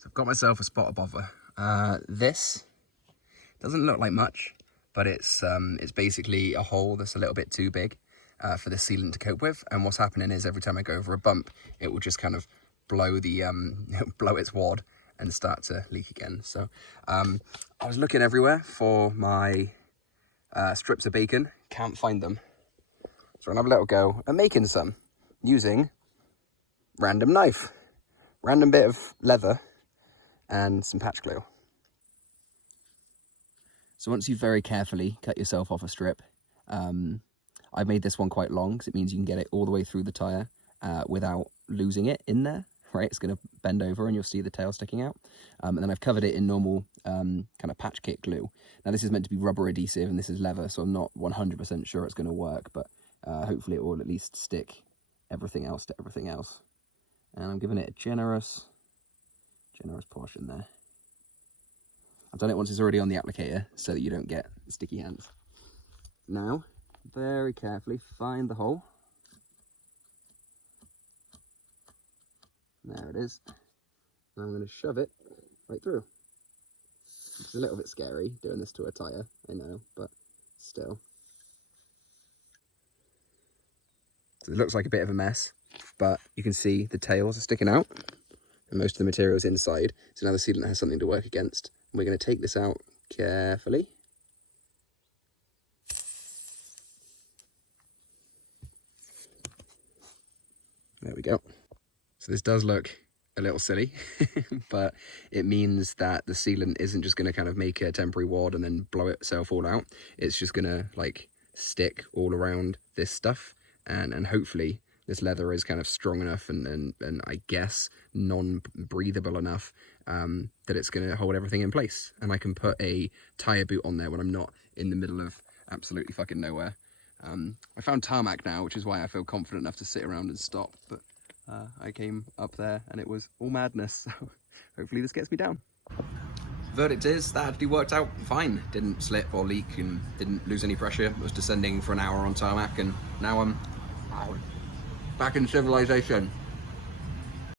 So I've got myself a spotter bother. This doesn't look like much, but it's basically a hole that's a little bit too big for the sealant to cope with. And what's happening is every time I go over a bump, it will just kind of blow the blow its wad and start to leak again. So I was looking everywhere for my strips of bacon, can't find them. So I'm gonna have a little go at making some using random knife, random bit of leather, and some patch glue. So once you've very carefully cut yourself off a strip, I've made this one quite long because it means you can get it all the way through the tyre without losing it in there, right? It's going to bend over and you'll see the tail sticking out. And then I've covered it in normal kind of patch kit glue. Now this is meant to be rubber adhesive and this is leather, so I'm not 100% sure it's going to work, but hopefully it will at least stick everything else to everything else. And I'm giving it a generous portion there. I've done it once it's already on the applicator so that you don't get sticky hands. Now, very carefully find the hole. There it is. And I'm going to shove it right through. It's a little bit scary doing this to a tyre, I know, but still. So it looks like a bit of a mess, but you can see the tails are sticking out and most of the material is inside. So now the sealant has something to work against. And we're going to take this out carefully. There we go. So this does look a little silly, but it means that the sealant isn't just going to kind of make a temporary wad and then blow itself all out. It's just going to like stick all around this stuff, and hopefully this leather is kind of strong enough and I guess non-breathable enough that it's going to hold everything in place. And I can put a tyre boot on there when I'm not in the middle of absolutely fucking nowhere. I found tarmac now, which is why I feel confident enough to sit around and stop, but I came up there and it was all madness, so hopefully this gets me down. Verdict is that actually worked out fine. Didn't slip or leak and didn't lose any pressure. Was descending for an hour on tarmac and now I'm back in civilization.